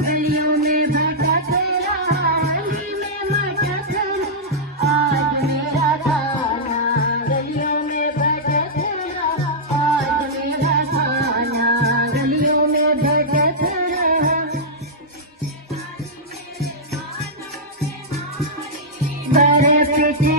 गलियों में भटक रहा, गली में मटक रहा, आज मेरा खाना। गलियों में भटक रहा, आज मेरा खाना। गलियों में भटक रहा, घर पीछे